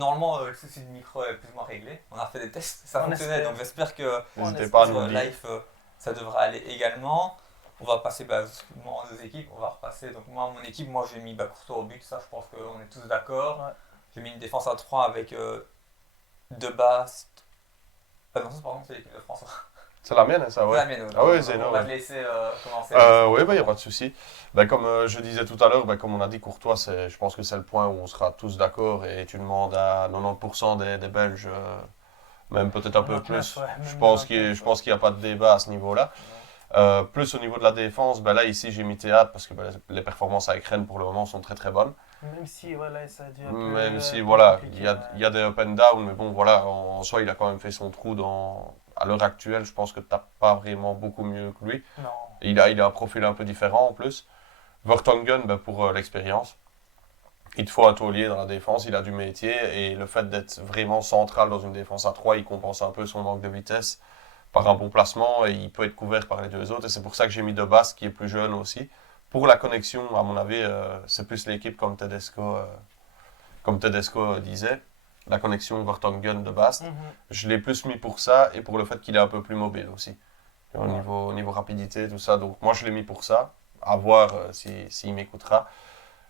Normalement, le souci de micro est plus ou moins réglé. On a fait des tests, ça On fonctionnait, espère. donc j'espère que N'hésitez On pas à sur nous le dire. live, ça devrait aller également. On va passer justement aux équipes, on va repasser. Donc moi, mon équipe, moi j'ai mis Courtois au but, ça je pense qu'on est tous d'accord. Ouais. J'ai mis une défense à 3 avec Debast. Ah non, ça pardon, c'est l'équipe de France. C'est la mienne, ça, C'est ouais. la mienne, Ah oui, donc Zeno, on va ouais. te laisser commencer. Oui, il n'y a pas de souci. Ben, comme je disais tout à l'heure, ben, comme on a dit, Courtois, je pense que c'est le point où on sera tous d'accord et tu demandes à 90% des Belges, même peut-être un peu 99, plus. ouais, Je même pense 99, je pense qu'il n'y a pas de débat à ce niveau-là. Plus au niveau de la défense, ben là ici j'ai mis Théâtre parce que ben, les performances avec Rennes pour le moment sont très très bonnes. Même si, ouais, là, ça devient Même si plus voilà, compliqué. il y a des up and down, mais bon voilà, en soi il a quand même fait son trou à l'heure actuelle, je pense que tu n'as pas vraiment beaucoup mieux que lui. Non. Il a un profil un peu différent en plus. Vertonghen, ben, pour l'expérience. Il te faut un taulier dans la défense, il a du métier et le fait d'être vraiment central dans une défense à 3, il compense un peu son manque de vitesse par un bon placement et il peut être couvert par les deux autres. Et c'est pour ça que j'ai mis De Bast qui est plus jeune aussi. Pour la connexion, à mon avis, c'est plus l'équipe comme Tedesco disait. La connexion Vertonghen-De Bast. Mhm. Je l'ai plus mis pour ça et pour le fait qu'il est un peu plus mobile aussi. Ouais. Au niveau rapidité, tout ça. Donc moi je l'ai mis pour ça. À voir s'il m'écoutera.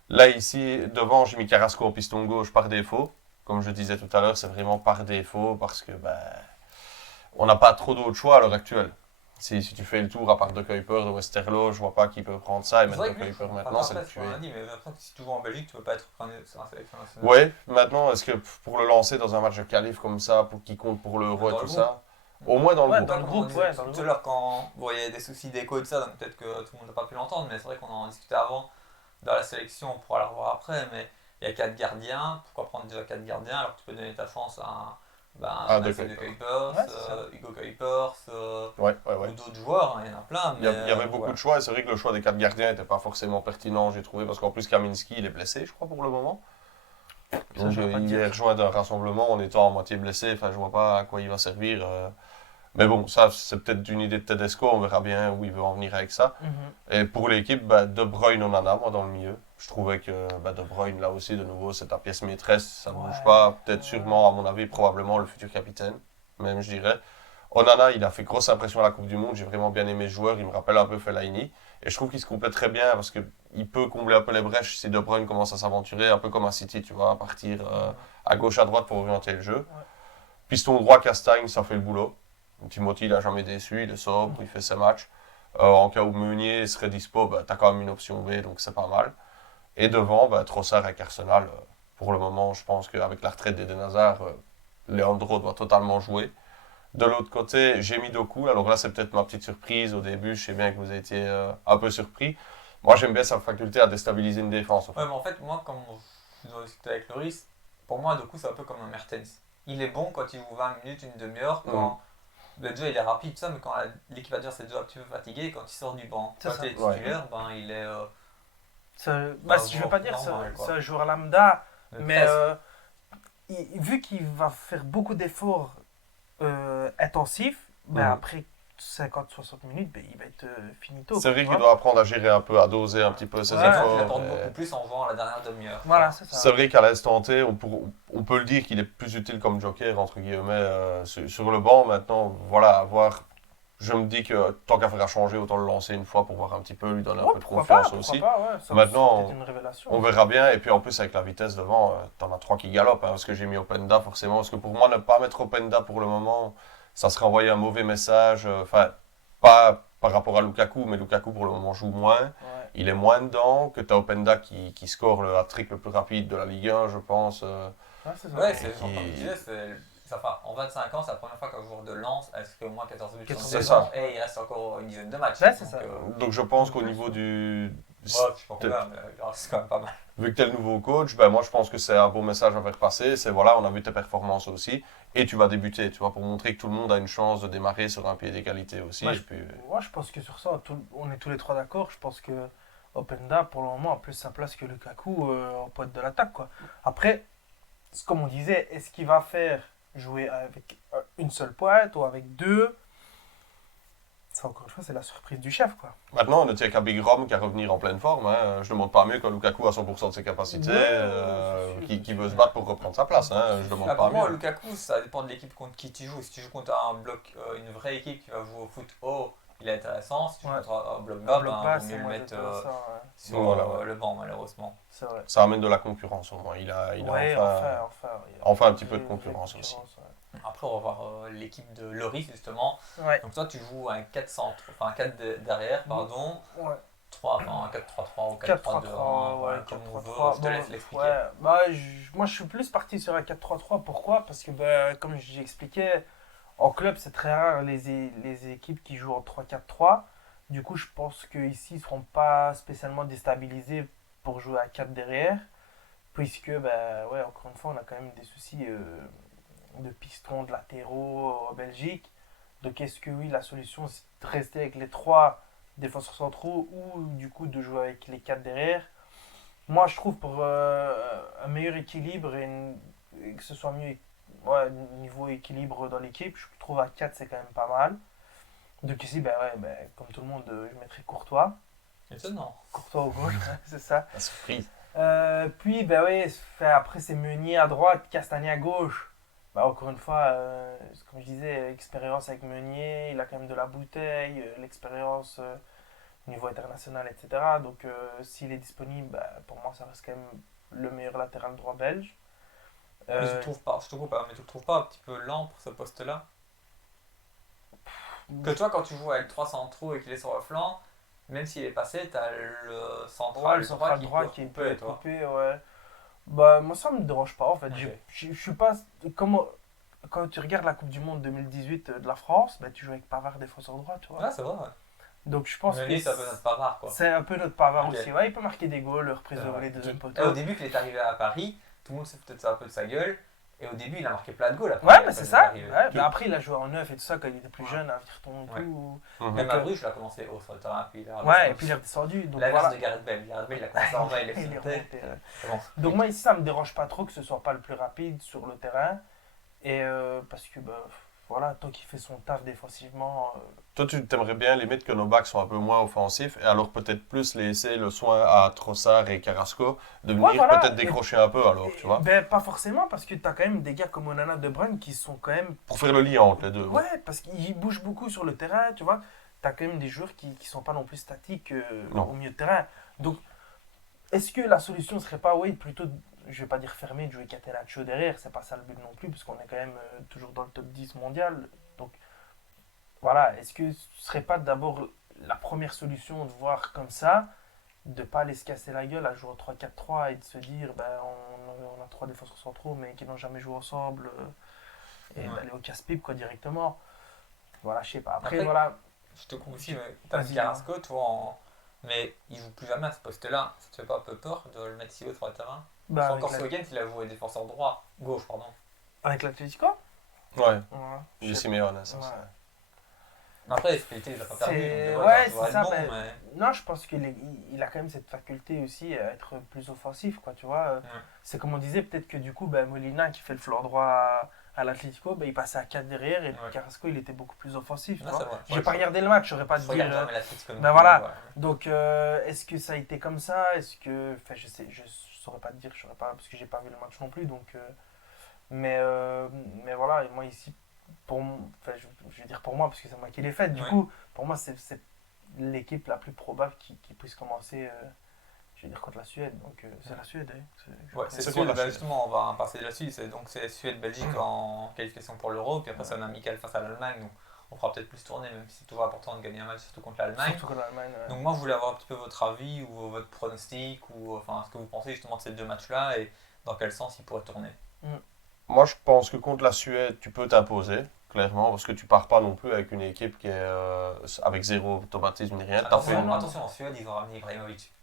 Là, ici, devant, j'ai mis Carrasco en piston gauche par défaut. Comme je disais tout à l'heure, c'est vraiment par défaut parce que on n'a pas trop d'autres choix à l'heure actuelle. Si tu fais le tour, à part De Kuiper, de Westerlo, je vois pas qui peut prendre ça et C'est mettre vrai De que lui, Kuiper enfin, maintenant, c'est le après, c'est ce qu'on tuer. a dit, mais après, si tu joues en Belgique, tu peux pas être pris sur la sélection nationale. Ouais, maintenant, est-ce que pour le lancer dans un match de qualif comme ça, pour qu'il compte pour l'euro et Dans tout le groupe. ça, au moins dans le Ouais, groupe. dans le Comme groupe, on disait ouais, dans le tout à groupe. l'heure quand bon, il y a des soucis d'écho et tout ça, donc peut-être que tout le monde n'a pas pu l'entendre, mais c'est vrai qu'on en discutait avant dans la sélection, on pourra la revoir après, mais il y a 4 gardiens, pourquoi prendre déjà 4 gardiens alors que tu peux donner ta chance à Ah, De Maxime de Kuiper. Kuipers, Ouais, c'est ça. Hugo Kuipers, Ouais, ouais, ou ouais. d'autres joueurs, hein, il y en a plein, mais Il y avait beaucoup voilà. de choix et c'est vrai que le choix des quatre gardiens n'était pas forcément pertinent, j'ai trouvé, parce qu'en plus Kaminski, il est blessé, je crois, pour le moment. Ça, Donc je vais pas te il dire. est rejoint d'un rassemblement en étant à moitié blessé, enfin je vois pas à quoi il va servir. Mais bon, ça c'est peut-être une idée de Tedesco, on verra bien où il veut en venir avec ça. Mhm. Et pour l'équipe, De Bruyne Onana, moi dans le milieu. Je trouvais que De Bruyne, là aussi, de nouveau, c'est ta pièce maîtresse, ça ne bouge pas. Peut-être sûrement, à mon avis, probablement le futur capitaine, même je dirais. Onana, il a fait grosse impression à la Coupe du Monde, j'ai vraiment bien aimé ce joueur, il me rappelle un peu Fellaini. Et je trouve qu'il se complète très bien parce qu'il peut combler un peu les brèches si De Bruyne commence à s'aventurer, un peu comme à City, tu vois, à partir à gauche, à droite pour orienter le jeu. Ouais. Piston droit, Castagne, ça fait le boulot. Timothy, il n'a jamais déçu, il est sobre, il fait ses matchs. En cas où Meunier serait dispo, tu as quand même une option B, donc c'est pas mal. Et devant, Trossard avec Arsenal, pour le moment, je pense qu'avec la retraite d'Eden Hazard, Leandro doit totalement jouer. De l'autre côté, j'ai mis Doku. Alors là, c'est peut-être ma petite surprise au début. Je sais bien que vous étiez un peu surpris. Moi, j'aime bien sa faculté à déstabiliser une défense. En fait. Ouais, mais en fait, moi, comme je dois discuter avec Loris, pour moi, Doku, c'est un peu comme un Mertens. Il est bon quand il joue 20 minutes, une demi-heure, quand le jeu il est rapide, tout ça, mais quand l'équipe adverse est déjà un petit peu fatiguée, quand il sort du banc, C'est quand ça. il est Ouais. titulaire, ben il est. Je veux pas dire normal, quoi. c'est un joueur lambda, mais Presque. vu qu'il va faire beaucoup d'efforts intensifs, ben Mhm. après 50-60 minutes, ben il va être finito. C'est vrai tu qu'il vois. doit apprendre à gérer un peu, à doser un petit peu ses Ouais. Maintenant, il efforts. apporte et- beaucoup plus en jouant la dernière demi-heure. Voilà, c'est ça. C'est vrai qu'à l'instant T, on peut le dire qu'il est plus utile comme joker, entre guillemets, sur le banc. Maintenant, voilà, avoir. Je me dis que tant qu'à faire à changer, autant le lancer une fois pour voir un petit peu, lui donner un Ouais, peu de pourquoi confiance pas, aussi. ouais. Ça Maintenant, serait peut-être une révélation. On verra bien, et puis en plus avec la vitesse devant, t'en as trois qui galopent, hein, parce que j'ai mis Openda forcément, parce que pour moi ne pas mettre Openda pour le moment, ça serait envoyer un mauvais message, enfin pas par rapport à Lukaku, mais Lukaku pour le moment joue moins, Ouais. il est moins dedans, que t'as Openda qui score le hat-trick le plus rapide de la Ligue 1 je pense. Ouais, c'est ça. Ouais, c'est, qui- comme je disais, en 25 ans, c'est la première fois qu'un joueur de Lens a inscrit au moins 14 buts 14 en C'est saison, ça. et il reste encore une dizaine de matchs. Ouais, c'est Donc, ça. Donc je pense qu'au niveau du... ouais, je sais pas combien, mais c'est quand même pas mal. Vu que tu es le nouveau coach, moi je pense que c'est un beau message à faire passer. C'est voilà, on a vu tes performances aussi. Et tu vas débuter, tu vois, pour montrer que tout le monde a une chance de démarrer sur un pied d'égalité aussi. Moi, et je, puis, moi, je pense que sur ça, on est tous les trois d'accord. Je pense que Openda, pour le moment, a plus sa place que Lukaku au poste de l'attaque, quoi. Après, comme on disait, est-ce qu'il va faire jouer avec une seule pointe ou avec deux? Ça, encore une fois, c'est la surprise du chef, quoi. Maintenant, on ne tient qu'à Big Rom qui à revenir en pleine forme. Hein. Je ne demande pas mieux que Lukaku à 100% de ses capacités, Ouais, qui veut se battre pour reprendre sa place. Hein. Je ne demande Ah, pas pour moi, mieux. Lukaku, ça dépend de l'équipe contre qui tu joues. Si tu joues contre un bloc, une vraie équipe qui va jouer au foot haut, il est intéressant. Si tu joues Ouais. contre un bloc Un bas, bloc ben, bas, vaut mieux c'est le moins mettre intéressant, ouais. sur Voilà, ouais. le banc, malheureusement. C'est vrai. Ça amène de la concurrence au moins. Il a Ouais, enfin un petit peu de vraie concurrence aussi. Après, on va voir l'équipe de Loris, justement. Ouais. Donc, toi, tu joues un 4 centre, enfin un 4 derrière, pardon. Ouais. 3, enfin un 4-3-3 ou 4-3-3, 4-3-2, ouais, comme on veut. 4-3-3. Je te laisse l'expliquer. Ouais, bah, moi je suis plus parti sur un 4-3-3. Pourquoi? Parce que, bah, comme j'expliquais, en club c'est très rare les équipes qui jouent en 3-4-3. Du coup, je pense qu'ici ils ne seront pas spécialement déstabilisés pour jouer à 4 derrière. Puisque, bah, ouais, encore une fois, on a quand même des soucis de pistons, de latéraux en Belgique. Donc, est-ce que oui, la solution c'est de rester avec les 3 défenseurs centraux ou du coup de jouer avec les 4 derrière? Moi, je trouve pour un meilleur équilibre et que ce soit mieux, ouais, niveau équilibre dans l'équipe, je trouve à 4 c'est quand même pas mal. Donc ici, ben ouais, ben, comme tout le monde, je mettrai Courtois. Étonnant. Courtois au gauche, c'est ça. La surprise. Puis, ben oui, après c'est Meunier à droite, Castagne à gauche. Bah, encore une fois, comme je disais, expérience avec Meunier, il a quand même de la bouteille, l'expérience au niveau international, etc. Donc s'il est disponible, bah, pour moi ça reste quand même le meilleur latéral droit belge. Mais je trouve pas, je te coupe, hein, mais tu le trouves pas un petit peu lent pour ce poste-là? Que toi, quand tu joues avec 3 centraux et qu'il est sur le flanc, même s'il est passé, t'as le central, Ouais, le central droit qui peut être toi. coupé, ouais. Bah, moi ça me dérange pas en fait. Ok. Je suis pas. Comment, quand tu regardes la Coupe du Monde 2018 de la France, bah, tu joues avec Pavard défenseur droit, tu vois. Ah, c'est vrai, ouais. Donc je pense Meunier, que c'est un peu notre Pavard, quoi. c'est un peu notre Pavard Ok. aussi. Ouais, il peut marquer des goals, reprise de volée, deuxième Et poteau. au début, qu'il est arrivé à Paris, tout le monde s'est peut-être un peu de sa gueule. Et au début, il a marqué plein de goals. Après, Ouais, quand mais il c'est est ça. arrivé. Ouais, bah après, il a joué en neuf et tout ça quand il était plus Ouais. jeune à Virton et Ouais. tout. Même Donc, à Bruges, il a commencé haut sur le terrain, puis il est Ouais, et puis il est redescendu. Donc l'inverse voilà. de Gareth Bale. Gareth Bale, il a commencé en bas, il est Il est remonté. remonté, ouais. C'est bon. Donc moi ici ça me dérange pas trop que ce soit pas le plus rapide sur le terrain et parce que bah, voilà, tant qu'il fait son taf défensivement Toi, tu t'aimerais bien limite que nos backs soient un peu moins offensifs et alors peut-être plus laisser le soin à Trossard et Carrasco de venir Ouais, voilà. peut-être décrocher un peu alors, tu vois. ben pas forcément parce que t'as quand même des gars comme Onana, De Bruyne qui sont quand même Pour faire le lien entre les deux. Ouais. ouais parce qu'ils bougent beaucoup sur le terrain, tu vois. T'as quand même des joueurs qui sont pas non plus statiques Non. au milieu de terrain. Donc est-ce que la solution serait pas oui plutôt je vais pas dire fermer de jouer Catenaccio derrière, c'est pas ça le but non plus parce qu'on est quand même toujours dans le top 10 mondial. Donc voilà, est-ce que ce serait pas d'abord la première solution de voir comme ça, de pas aller se casser la gueule à jouer au 3-4-3 et de se dire ben on a 3 défenseurs centraux mais qui n'ont jamais joué ensemble et Ouais. d'aller au casse-pipe quoi directement. Voilà, je sais pas. Après, Après, voilà, Je te coupe aussi, mais t'as Vas-y, mis Carrasco, toi, mais il joue plus jamais à ce poste-là. Ça te fait pas un peu peur de le mettre si haut sur le terrain? bah, C'est encore ce week-end qu'il a joué défenseur droit, gauche, pardon. avec l'Atlético. Ouais, Voilà, du je sais Simeone, ça. pas. ça. Ouais. Après, Spelletti, il a pas perdu. C'est- Donc, ouais, ça doit c'est être ça, bon, ben, mais... Non, je pense qu'il a quand même cette faculté aussi à être plus offensif, quoi, tu vois. C'est comme on disait, peut-être que du coup, ben, Molina qui fait le flanc droit à l'Atlético, ben, il passait à 4 derrière et Ouais. Carrasco, il était beaucoup plus offensif, tu Non, vois. c'est vrai. J'ai pas regardé le match, j'aurais pas Je de regarde dire. jamais l'Atlético. Ben voilà. Donc, est-ce que ça a été comme ça? Est-ce que. Enfin, je saurais pas te dire, je saurais pas, parce que j'ai pas vu le match non plus, donc. Mais voilà, et moi ici, enfin, je vais dire pour moi, parce que c'est moi qui l'ai fait, du Ouais. coup, pour moi, c'est l'équipe la plus probable qui puisse commencer, je vais dire, contre la Suède. Donc, c'est la Suède, hein. Ouais, c'est C'est Suède, quoi la bah, Suède justement, on va passer là-dessus. C'est Suède-Belgique en qualification pour l'Euro, puis après c'est un amical face à l'Allemagne. Donc on fera peut-être plus tourner, même si c'est toujours important de gagner un match, surtout contre l'Allemagne. Surtout contre l'Allemagne. Ouais. Donc moi, je voulais avoir un petit peu votre avis ou votre pronostic, ou enfin ce que vous pensez justement de ces deux matchs-là et dans quel sens ils pourraient tourner. Moi, je pense que contre la Suède, tu peux t'imposer, clairement, parce que tu pars pas non plus avec une équipe qui est avec zéro automatisme ni rien. T'as fait Attention, une- attention, en Suède, ils ont ramené Ibrahimovic.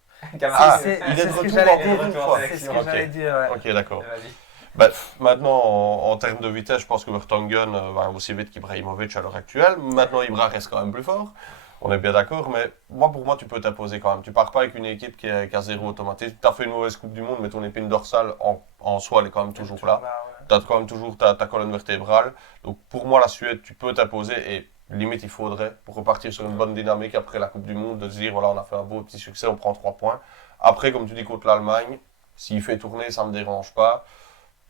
Ah, C'est il est de ce que retour j'allais en dire. retour en C'est ce sélection, que ok. j'allais dire, ouais. Ok, d'accord. Vas-y. Bah, maintenant, en termes de vitesse, je pense que Vertonghen va aussi vite qu'Ibrahimovic à l'heure actuelle. Maintenant, Ibra reste quand même plus fort. On est bien d'accord, mais pour moi, tu peux t'imposer quand même. Tu pars pas avec une équipe qui a zéro automatisme. Tu as fait une mauvaise Coupe du Monde, mais ton épine dorsale, en soi, elle est quand même toujours là. Bah, ouais. Tu as quand même toujours ta colonne vertébrale. Donc, pour moi, la Suède, tu peux t'imposer. Et limite il faudrait, pour repartir sur une bonne dynamique après la Coupe du Monde, de se dire voilà, on a fait un beau petit succès, on prend 3 points. Après, comme tu dis, contre l'Allemagne, s'il fait tourner, ça ne me dérange pas.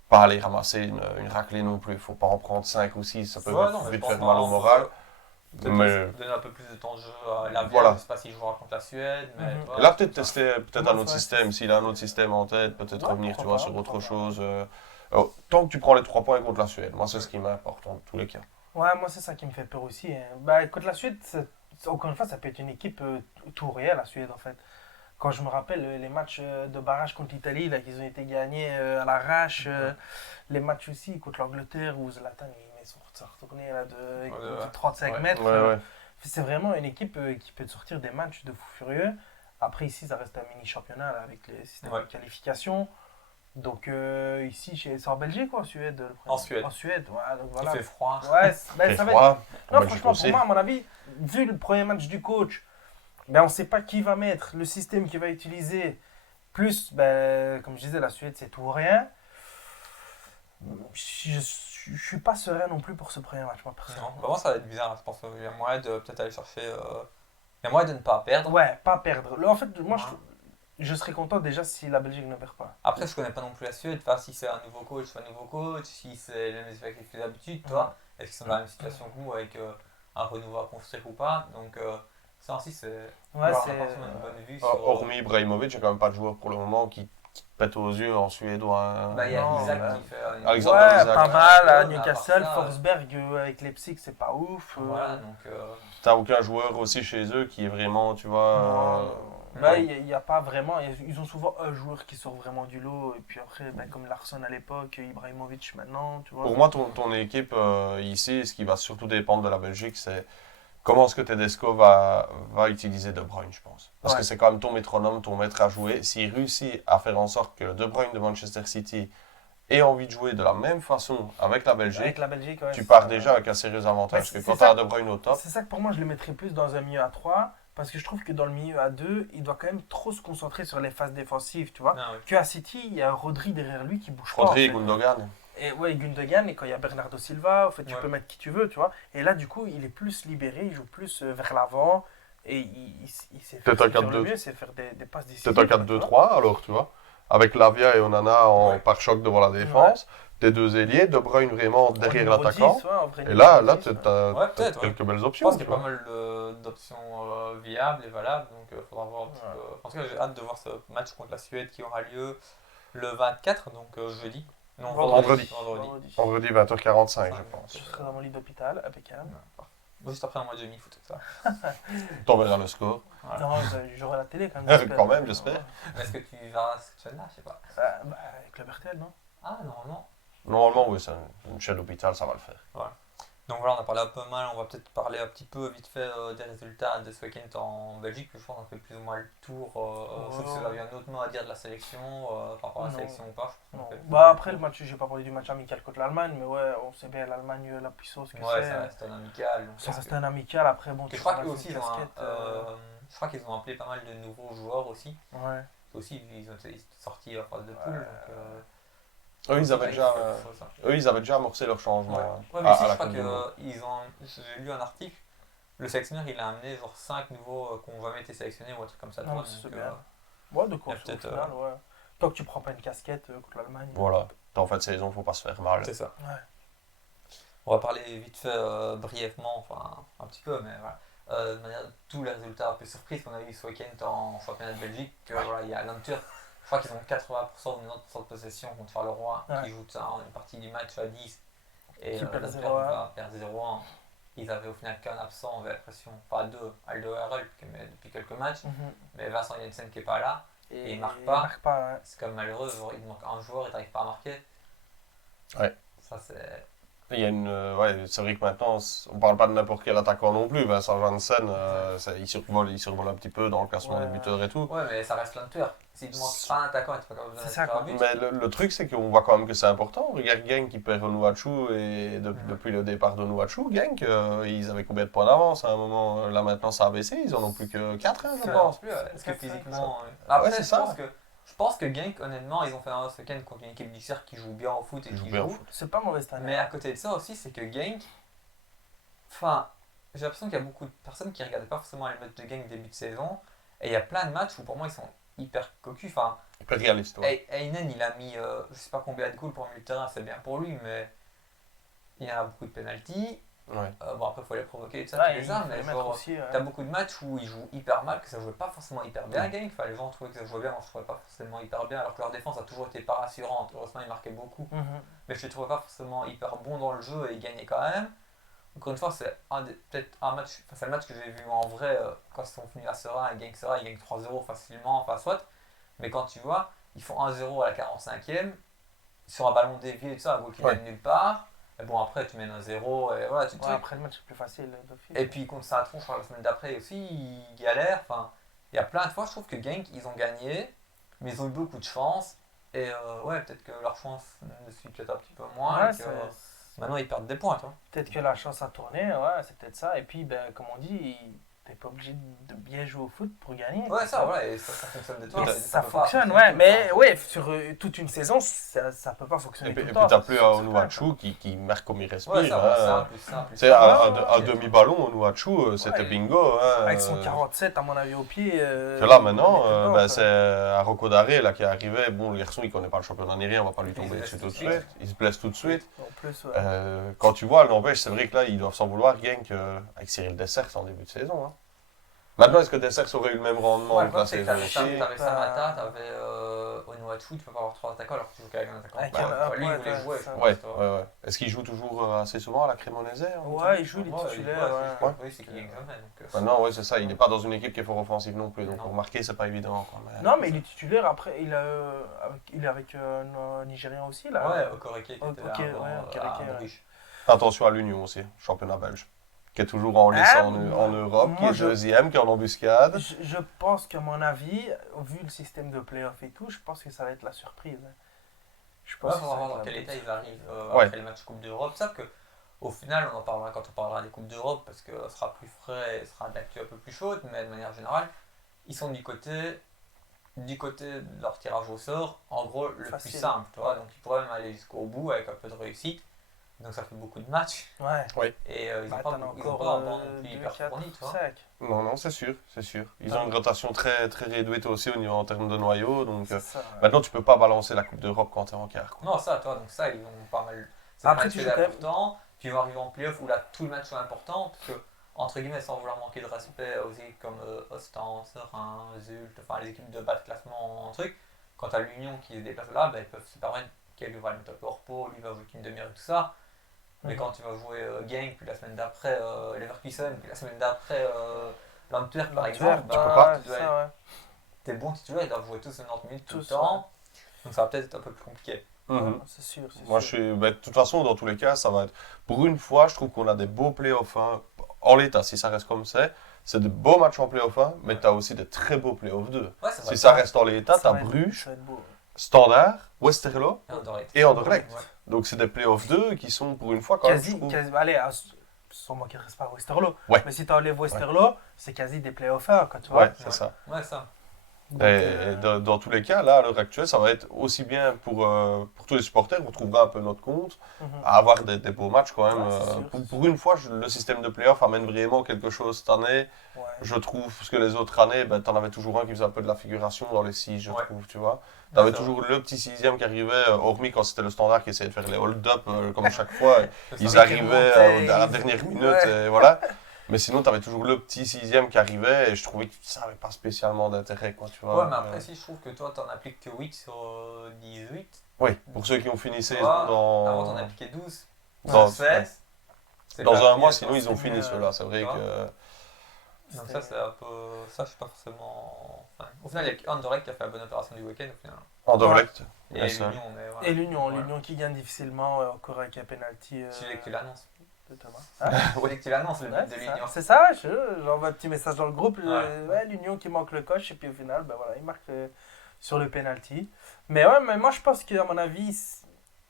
Pas aller ramasser une raclée non plus, il ne faut pas en prendre 5 ou 6, ça peut vite faire mal au moral. Mais donner un peu plus de temps de jeu à la voilà. je ne sais pas s'il jouera contre la Suède. Mais Et là, peut-être tester un autre système, s'il a un autre système en tête, peut-être revenir sur autre pas. chose. Tant que tu prends les 3 points contre la Suède, moi c'est ce qui m'importe en tous les cas. Ouais, moi c'est ça qui me fait peur aussi. Bah, contre la Suède, encore une fois, ça peut être une équipe tout réel, la Suède en fait. Quand je me rappelle les matchs de barrage contre l'Italie, là, qu'ils ont été gagnés à l'arrache, les matchs aussi contre l'Angleterre où Zlatan il met son retourné là, de 35 mètres. C'est vraiment une équipe qui peut te sortir des matchs de fou furieux. Après, ici, ça reste un mini-championnat là, avec les systèmes de qualification. Donc, ici, c'est en Belgique ou en Suède En Suède. En Suède, ouais, donc voilà. Il fait froid. Ouais, ben, ça va être... Non, franchement, aussi. pour moi, à mon avis, vu le premier match du coach, ben, on ne sait pas qui va mettre, le système qu'il va utiliser. Plus, ben, comme je disais, la Suède, c'est tout ou rien. Je ne suis pas serein non plus pour ce premier match, moi, personnellement. Non, vraiment, ça va être bizarre. Je pense qu'il y a moyen de peut-être aller chercher. Il y a moyen de ne pas perdre. Ouais, pas perdre. Là, en fait, moi, je serais content déjà si la Belgique ne perd pas. Après, je connais pas non plus la Suède. Enfin, si c'est un nouveau coach, c'est un nouveau coach. Si c'est les mêmes effectifs que d'habitude, toi, est-ce qu'ils sont dans la même situation que nous avec un renouveau à construire ou pas. Donc, ça aussi, c'est. Ouais, c'est une bonne vue. Hormis Ibrahimovic, il n'y a quand même pas de joueur pour le moment qui pète aux yeux en suédois. Hein. Bah, il y a Isaac qui fait. Alexander ouais, Isaac. pas mal à Ouais, Newcastle, à part ça, Forsberg avec Leipzig, c'est pas ouf. Voilà, donc. T'as aucun joueur aussi chez eux qui est vraiment, tu vois. Bah, il n'y a pas vraiment. Ils ont souvent un joueur qui sort vraiment du lot. Et puis après, bah, comme Larsson à l'époque, Ibrahimovic maintenant. Tu vois. Pour moi, ton équipe ici, ce qui va surtout dépendre de la Belgique, c'est comment est-ce que Tedesco va utiliser De Bruyne, je pense. Parce que c'est quand même ton métronome, ton maître à jouer. S'il réussit à faire en sorte que le De Bruyne de Manchester City ait envie de jouer de la même façon avec la Belgique, ouais, tu pars déjà avec un sérieux avantage. Parce que quand tu as De Bruyne au top. C'est ça que pour moi, je le mettrais plus dans un milieu à 3. Parce que je trouve que dans le milieu à 2, il doit quand même trop se concentrer sur les phases défensives, tu vois. Qu'à City, il y a Rodri derrière lui qui bouge pas. Rodri et Gundogan. Et ouais, Gundogan, et quand il y a Bernardo Silva, en fait, tu peux mettre qui tu veux, tu vois. Et là, du coup, il est plus libéré, il joue plus vers l'avant. Et il sait faire le mieux, c'est faire des passes décisives. C'est un 4-2-3 alors, tu vois. Avec Lavia et Onana en pare-choc devant la défense. Tes deux ailiers, De Bruyne vraiment derrière l'attaquant. Et là tu as quelques belles options. Je pense qu'il y a pas mal d'options viables et valables. Donc il faudra voir un petit peu. En tout cas, j'ai hâte de voir ce match contre la Suède qui aura lieu le 24, donc jeudi. Non, vendredi 20h45, je pense. Je serai dans mon lit d'hôpital, impeccable. Juste après un mois de demi-foot, ça. T'enverras le score. Voilà. Non, j'aurai la télé quand même. Quand même, j'espère. Est-ce que tu verras ce que tu as là, je sais pas. Avec le Bertel, non? Ah, non. Normalement, oui, c'est une chaîne d'hôpital, ça va le faire. Voilà. Donc voilà, on a parlé un peu mal, on va peut-être parler un petit peu vite fait des résultats de ce week-end en Belgique, je pense qu'on fait plus ou moins le tour, sauf si vous avez un autre mot à dire de la sélection, par rapport à la sélection ou pas. Bah après le match, j'ai pas parlé du match amical contre l'Allemagne, mais ouais, on sait bien l'Allemagne, la puissance que c'est. Ouais, ça reste un amical. Ça reste un amical, après bon, je crois qu'ils aussi, je crois qu'ils ont appelé pas mal de nouveaux joueurs aussi. Ouais. Aussi, ils ont été sortis en phase de poule, Eux, ils avaient déjà amorcé leur changement. Ouais, mais ici, je crois qu'ils ont. J'ai lu un article, le sélectionneur il a amené genre 5 nouveaux qui n'ont jamais été sélectionnés ou un truc comme ça. Non, c'est bien. Ouais, de quoi, au final, ouais. Tant que tu prends pas une casquette contre l'Allemagne. Voilà, en fin de saison, faut pas se faire mal. C'est ça. Ouais. On va parler vite fait, brièvement, enfin un petit peu, mais voilà. De manière, tous les résultats un peu surprises qu'on a eu ce week-end en championnat de Belgique, voilà, il y a l'Antwerp. Je crois qu'ils ont 80% ou 90% de possession contre Charleroi, qui joue ça en une partie du match à 10. Et perd 0-1. Ils avaient au final qu'un absent, on avait l'impression, pas deux, Aldo Herrel depuis quelques matchs, mais Vincent Jensen qui n'est pas là, et il marque pas. Ouais. C'est quand même malheureux, il manque un joueur et tu n'arrives pas à marquer. Ouais. Ça c'est... Il y a c'est vrai que maintenant, on parle pas de n'importe quel attaquant non plus. Vincent Janssen, il survole un petit peu dans le classement des buteurs et tout. Ouais, mais ça reste l'Antwerp. S'il ne manque pas un attaquant, tu peux pas besoin de faire un but. Mais le truc, c'est qu'on voit quand même que c'est important. Regarde Genk qui perd Onuachu et depuis le départ de Onuachu, Genk, ils avaient combien de points d'avance à un moment. Là maintenant, ça a baissé. Ils en ont plus que 4, je pense. Parce que physiquement. Après, c'est ça. Je pense que Genk, honnêtement, ils ont fait un week-end contre une équipe du cercle qui joue bien au foot et qui joue. C'est pas mauvais cette année. Mais à côté de ça aussi, c'est que Genk, enfin, j'ai l'impression qu'il y a beaucoup de personnes qui regardaient pas forcément les matchs de Genk début de saison. Et il y a plein de matchs où pour moi ils sont hyper cocus. Enfin, Hyper réaliste, ouais. Heinen il a mis je sais pas combien de goals pour le milieu de terrain, c'est bien pour lui, mais il y a beaucoup de pénaltys. Ouais. Bon, après, il faut les provoquer et tout ça, Ouais, tu les il as, faut mais les mettre genre, aussi, ouais. t'as beaucoup de matchs où ils jouent hyper mal, que ça jouait pas forcément hyper bien, Genk. Enfin, les gens trouvaient que ça jouait bien, moi je trouvais pas forcément hyper bien, alors que leur défense a toujours été pas rassurante. Heureusement, ils marquaient beaucoup, Mhm. mais je les trouvais pas forcément hyper bons dans le jeu et ils gagnaient quand même. Encore une fois, c'est peut-être un match, enfin, c'est le match que j'ai vu en vrai quand ils sont venus à Sera et Genk Sera, ils gagnent 3-0 facilement, enfin, soit. Mais quand tu vois, ils font 1-0 à la 45e, sur un ballon dévié et tout ça, un goal qui mène nulle part. Et bon, après, tu mènes 1-0 et voilà, tu te Ouais, après le match, c'est plus facile d'office. Et puis contre Saint-Tron, je crois, la semaine d'après aussi, ils galèrent. Enfin, il y a plein de fois, je trouve que Genk, ils ont gagné, mais ils ont eu beaucoup de chance. Et ouais, peut-être que leur chance ne suit peut-être un petit peu moins. Ouais, et que, maintenant, ils perdent des points, toi. peut-être que la chance a tourné, ouais, c'est peut-être ça. Et puis, ben, comme on dit, t'es pas obligé de bien jouer au foot pour gagner. Ouais, ça, voilà, et ça fonctionne de toi. Et mais ça peut pas fonctionne, fonctionner ouais, tout le mais temps. ouais, sur toute une saison, ça peut pas fonctionner Et puis tout le puis temps. t'as plus C'est un certain, Onuachu qui marque comme il respire. Ouais, ça, hein. simple. Tu sais, un demi-ballon, Onuachu, c'était Ouais. bingo. Hein. Avec son 47, à mon avis, au pied. Que là, maintenant, il est dedans, ben, quoi. c'est Aroko Daré là, qui est arrivé. Bon, le garçon, il connaît pas le championnat ni rien, on va pas lui Il se tomber blesse dessus tout tout de de suite. suite. Il se blesse tout de suite. En plus, ouais. Quand tu vois, n'empêche, c'est vrai que là, ils doivent s'en vouloir, Genk, avec Cyril Dessers en début de saison. Hein. Maintenant, est-ce que Dessers aurait eu le même rendement Ouais, que la c'est que saison t'avais aussi Samata, t'avais Onuachu, tu peux pas avoir 3 attaquants alors que tu joues qu'avec un attaquant. Avec Bah, un- lui, il ouais, voulait ouais, jouer, ça. je pense. Ouais, toi. ouais. Est-ce qu'il joue toujours assez souvent à la Crémonaise Ouais, il joue les Ouais, titulaires. ouais, Ouais. oui, c'est qu'il gagne jamais. Donc, Maintenant, ouais, c'est ça. Il n'est pas dans une équipe qui est fort offensive non plus. Donc, Non. pour marquer, c'est pas évident. Quoi, mais- Non, mais il est titulaire. Après, il est avec un Nigérien aussi, là. Ouais, Okoreke qui était Ok, là avant, ouais, Okereke, à ouais. Bruges. Attention à l'Union aussi, championnat belge. Qui est toujours en lice en Europe, qui moi, est deuxième, qui est en embuscade. Je pense qu'à mon avis, vu le système de play-off et tout, je pense que ça va être la surprise. Je Ouais, pense faut que ça va voir être dans la quel état surprise. ils arrivent Ouais. après le match Coupe d'Europe. Ça que au final, on en parlera quand on parlera des Coupes d'Europe parce que ça sera plus frais, ça sera d'actu un peu plus chaude, mais de manière générale, ils sont du côté de leur tirage au sort, en gros le Facile. plus simple, tu vois. Donc ils pourraient même aller jusqu'au bout avec un peu de réussite. Donc ça fait beaucoup de matchs Ouais. et ils Bah, n'ont t'en pas, as ils ont encore pas un banc non plus 2, hyper 4, fourni, tu vois. 5. Non, non, c'est sûr, c'est sûr. Ils Ah. ont une rotation très, très réduite aussi au niveau en termes de noyaux. Donc, C'est ça. Ouais. maintenant, tu peux pas balancer la Coupe d'Europe quand tu es en quart. Quoi. Non, ça, toi, donc ça, ils ont pas mal. C'est Après, un tu match joues quand même- important, puis ils vont arriver en playoff où là, tout le match est important, parce que, entre guillemets, sans vouloir manquer de respect aux équipes comme Ostens, Reims, Zult, enfin les équipes de bas de classement en truc, quand t'as l'Union qui se déplace là, bah, ils peuvent se permettre qu'elle va le mettre au repos, lui va jouer qu'une demi-heure et tout ça. Mais quand tu vas jouer Genk, puis la semaine d'après Leverkusen, puis la semaine d'après l'Antwerp par exemple, tu peux pas. tu dois être- ça, ouais. tes bons titulaires, ils doivent jouer tous 90 minutes tout le Tous, temps. Donc ça va peut-être être un peu plus compliqué. Mhm. Ouais, c'est sûr. Moi, je suis. De toute façon, dans tous les cas, ça va être. Pour une fois, je trouve qu'on a des beaux playoffs. Hein. En l'état, si ça reste comme c'est de beaux matchs en playoff 1, mais tu as aussi de très beaux playoffs 2. Ouais, ça va Si être ça ça. reste en l'état, tu Ça as va être- Bruges, ça va être beau. Standard, Westerlo Et Anderlecht. et Anderlecht. Ouais. Donc, c'est des playoffs 2 qui sont, pour une fois, quand même. je trouve- Allez, sans moi qui ne reste pas à Westerlo. Ouais. Mais si tu enlèves Westerlo, c'est quasi des playoffs 1, quoi, tu vois. Ouais, c'est Ouais. ça. Ouais, ça. Donc, Et dans tous les cas, là, à l'heure actuelle, ça va être aussi bien pour tous les supporters, on trouvera un peu notre compte, à avoir des beaux matchs quand même. Ouais, c'est sûr, Pour une fois, le système de playoff amène vraiment quelque chose cette année, ouais. je trouve, parce que les autres années, ben, tu en avais toujours un qui faisait un peu de la figuration dans les 6, je Ouais. trouve, tu vois. Tu avais Ouais, toujours le petit 6e qui arrivait, hormis quand c'était le standard qui essayait de faire les hold-up comme chaque fois. c'est Ils ça. arrivaient remontaient, à la ils- dernière minute, ouais. et voilà. Mais sinon, tu avais toujours le petit 6e qui arrivait, et je trouvais que ça n'avait pas spécialement d'intérêt, quoi, tu vois. Ouais, mais après, si je trouve que toi, t'en appliques que 8 sur 18. Oui, pour ceux qui ont fini saison vois, dans... Avant, t'en appliquais 12. Dans- 16. C'est Dans pas un mois, pire, sinon quoi. ils ont c'est fini mieux, ceux-là, c'est vrai tu vois. que... Donc ça, c'est un peu... Ça, je suis pas forcément... Enfin, au final, il y a qu'Anderlecht qui a fait la bonne opération du week-end, au final. Anderlecht, Et Ouais, ça. l'Union, mais voilà. Et l'Union, Voilà. l'Union qui gagne difficilement, encore avec un penalty Tu voulais que tu l'annonces. de Thomas. Tu voulais que tu l'annonces, le Ouais, but de c'est ça. l'Union. C'est ça, j'envoie un petit message dans le groupe. Ouais. Ouais, l'Union qui manque le coche, et puis au final, ben voilà, il marque sur le penalty. Mais ouais, mais moi je pense qu'à mon avis,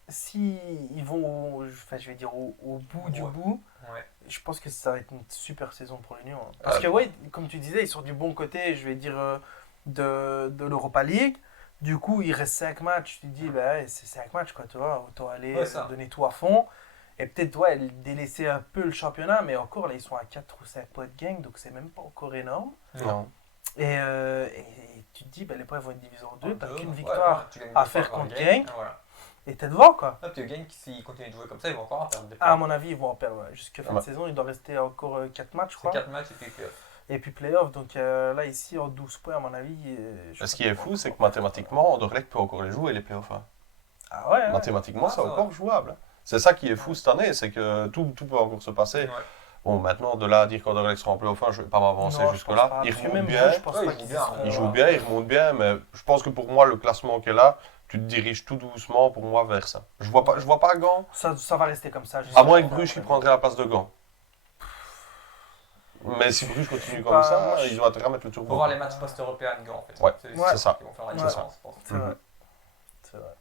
si ils vont, enfin, je vais dire au bout du Ouais. bout, Ouais. je pense que ça va être une super saison pour l'Union. Parce Ah. que oui, comme tu disais, ils sont du bon côté, je vais dire, de l'Europa League. Du coup, il reste 5 matchs. Tu te dis, bah, ouais, c'est 5 matchs, quoi, tu vois. Autant aller Ouais, ça. donner tout à fond. Et peut-être, ouais, délaisser un peu le championnat, mais encore, là, ils sont à 4 ou 5 points de gang, donc c'est même pas encore énorme. Non. Et tu te dis, ben, les points vont être divisés en deux, t'as qu'une Ouais, victoire tu gagnes à deux faire fois par contre game, Genk. Voilà. et t'es devant, quoi. Ah, puis le Genk, s'ils continuent de jouer comme ça, ils vont encore en perdre des À points. mon avis, ils vont en perdre. Ouais. Jusqu'à fin de Ouais. saison, il doit rester encore 4 matchs, je C'est crois. 4 matchs et puis playoff. Et puis playoff, donc là, ici, en 12 points, à mon avis. Ce qui est fou, c'est que mathématiquement, Anderlecht peut encore les jouer, les playoffs. Hein. Ah ouais, ouais. Mathématiquement, Ah, c'est ça encore va. jouable. C'est ça qui est fou cette année, c'est que tout peut encore se passer. Ouais. Bon, maintenant, de là à dire qu'Anderlecht sera en playoff 1, je ne vais pas m'avancer Non, je jusque-là. pense pas. Ils Parce que remontent même bien, eux, je pense Ouais, pas ils qu'ils jouent bien, seront- ils jouent bien, ils remontent bien, mais je pense que pour moi, le classement qui est là, tu te diriges tout doucement pour moi vers ça. Je vois pas Gand, Ça va rester comme ça. à moins que Bruges qui prendrait la place de Gand. Mais si Bruges continue comme Pas- ça, moi, ils ont intérêt à mettre le Faut turbo. voir les matchs post-européens de Gand en fait. Ouais, c'est ça. Qui vont faire la Ouais. différence, je pense. C'est vrai. C'est vrai.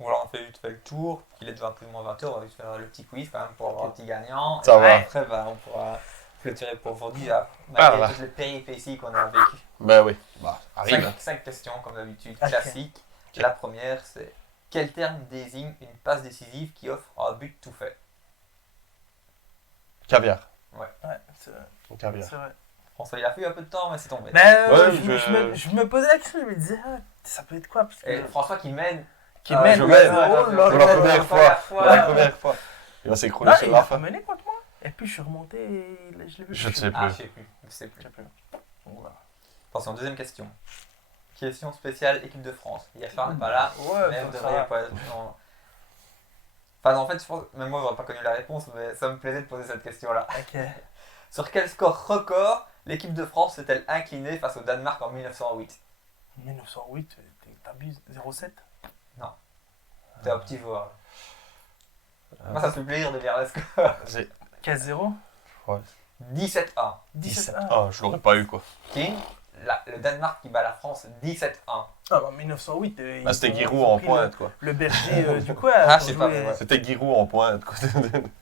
Donc voilà, on fait vite fait le tour. Il est déjà plus ou moins 20h, on va vite faire le petit quiz quand même pour avoir un petit gagnant. Ça Et va. après, on pourra clôturer pour aujourd'hui, malgré Voilà. toutes les péripéties qu'on a vécues. Ben oui, bah, arrive. 5 questions comme d'habitude, Ok. classiques. La première, c'est quel terme désigne une passe décisive qui offre un but tout fait? Caviar. Ouais, c'est vrai. Caviar. C'est vrai. François, il a fallu un peu de temps, mais c'est tombé. Mais Ouais, je me posais la question, je me disais, ça peut être quoi parce que... Et François qui mène. Qui mène, je mène. oh là Pour la là. première fois. Pour la première fois. Il va s'écrouler Non, sur il la a pas fin. mené contre moi. Et puis je suis remonté et je l'ai vu. Je ne sais Ah, plus. je sais plus. Je sais plus. Je sais plus. Donc, voilà. Attention, deuxième question. Question spéciale équipe de France. Yachar n'est pas là. Ouais, Même ça devrait va. pas. Non. Enfin, en fait, je pense, même moi, j'aurais pas connu la réponse, mais ça me plaisait de poser cette question-là. Ok. Sur quel score record l'équipe de France s'est-elle inclinée face au Danemark en 1908? 1908, t'abuses. 07 T'es un petit joueur. Moi, ça me fait plaisir de lire le score. C'est 15-0 17-1. 17 Ah, je l'aurais pas eu quoi. King, le Danemark qui bat la France 17-1. Ah bah 1908. Bah, c'était Giroud en pointe quoi. Le berger du coin. Ah, pour je sais pas, jouer- mais ouais. C'était Giroud en pointe quoi.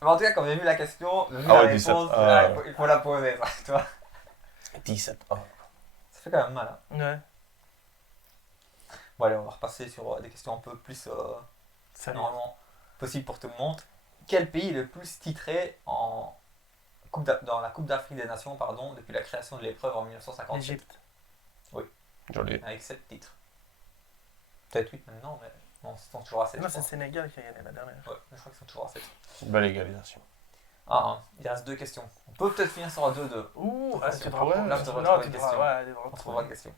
Mais en tout cas, quand j'ai vu la question, j'ai vu Ah la ouais, 17, réponse, ah. il faut la poser, ça, tu vois. 17. Ça fait quand même mal. Hein. Ouais. Bon, allez, on va repasser sur des questions un peu plus Salut. normalement possibles pour tout le monde. Quel pays est le plus titré dans la Coupe d'Afrique des Nations depuis la création de l'épreuve en 1957? L'Égypte. Joli. Avec 7 titres. Peut-être 8 maintenant, mais non, ils sont toujours à 7. Non, je c'est crois. Sénégal qui a gagné la dernière. Ouais, je crois qu'ils sont toujours à 7. Belle égalisation. Ah, il reste 2 questions. On peut peut-être finir sur un 2-2. Ouh, Ah, tu c'est devras vrai. pas- Là, je devrais non, trouver tu une devras- question. ouais, tu devras On trouver. trouvera une question.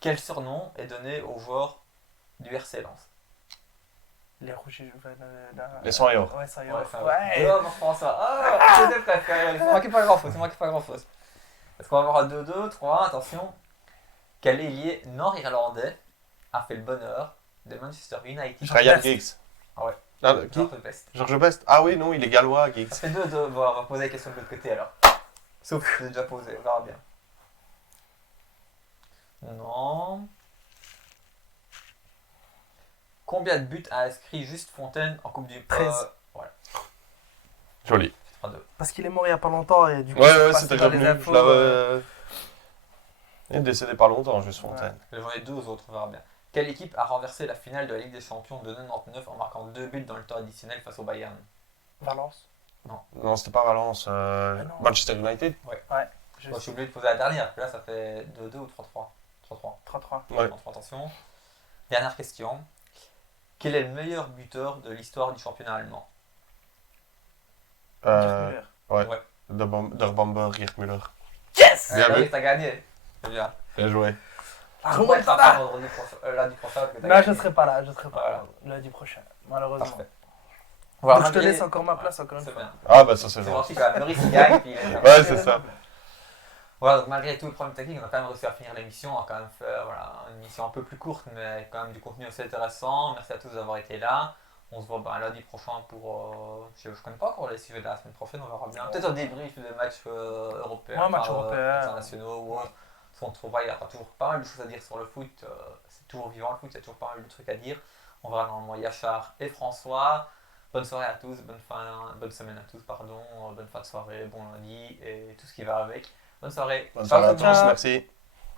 Quel surnom est donné aux joueurs du RC Lens? Les rouges et Les 100 et or. Ouais, 100 et Ouais, or. ça va. Ouais. Oh, mon François. Ah, c'était presque. C'est manqué pas grand-chose. C'est manqué pas grand-chose. Est-ce qu'on va avoir un 2-2, 3, attention. Quel ailier nord-irlandais a fait le bonheur de Manchester United? Ryan Best. Giggs. Ah ouais. Ah, qui George Best. Georges Best. Ah oui, non, il est gallois, Giggs. Ça fait 2-2. Bon, on va poser la question de l'autre côté alors. Sauf que je l'ai déjà posé, on verra bien. Non. Combien de buts a inscrit Juste Fontaine en Coupe du 13. Voilà, Joli. 3-2. Parce qu'il est mort il y a pas longtemps et du coup, Ouais, c'est ouais, passé c'était dans les revenu. infos, Je l'avais. Il est décédé pas longtemps, juste Fontaine. J'en ai 2 autres, on verra bien. Quelle équipe a renversé la finale de la Ligue des Champions de 99 en marquant 2 buts dans le temps additionnel face au Bayern? Valence. Non, c'était pas Valence. non. Manchester United. Je Moi, je suis obligé de poser la dernière, parce que là ça fait 2-2 ou 3-3. 3-3. 3-3. Ouais. 3-3, attention. Dernière question. Quel est le meilleur buteur de l'histoire du championnat allemand? Euh, Müller. Der Bomber, Gerd Müller. Yes Bien Loris, vu. t'as gagné. C'est bien. Bien joué. La Tu pourrais être remontada. là vendredi prochain, lundi prochain, parce que t'as Non, gagné. je serai pas là, je serai pas Voilà. là lundi prochain, malheureusement. Parfait. Donc je te laisse encore ma place, encore une C'est fois. bien. Ah, bah ça, c'est C'est gentil. gentil quand même. Loris il gagne. Puis Ouais, c'est ça. Voilà, donc malgré tous les problèmes techniques, on a quand même réussi à finir l'émission. On a quand même fait une émission un peu plus courte, mais quand même du contenu assez intéressant. Merci à tous d'avoir été là. On se voit lundi prochain pour. Je connais pas encore les sujets de la semaine prochaine, on verra bien. Peut-être un débrief des matchs européens, Ouais, matchs européens. internationaux ou autres. On trouvera, il y aura toujours pas mal de choses à dire sur le foot. C'est toujours vivant le foot, il y a toujours pas mal de trucs à dire. On verra normalement Yachar et François. Bonne soirée à tous, bonne semaine à tous, pardon. Bonne fin de soirée, bon lundi et tout ce qui va avec. Bonne soirée. Bonne Ciao, soirée à tout le monde. tous, merci.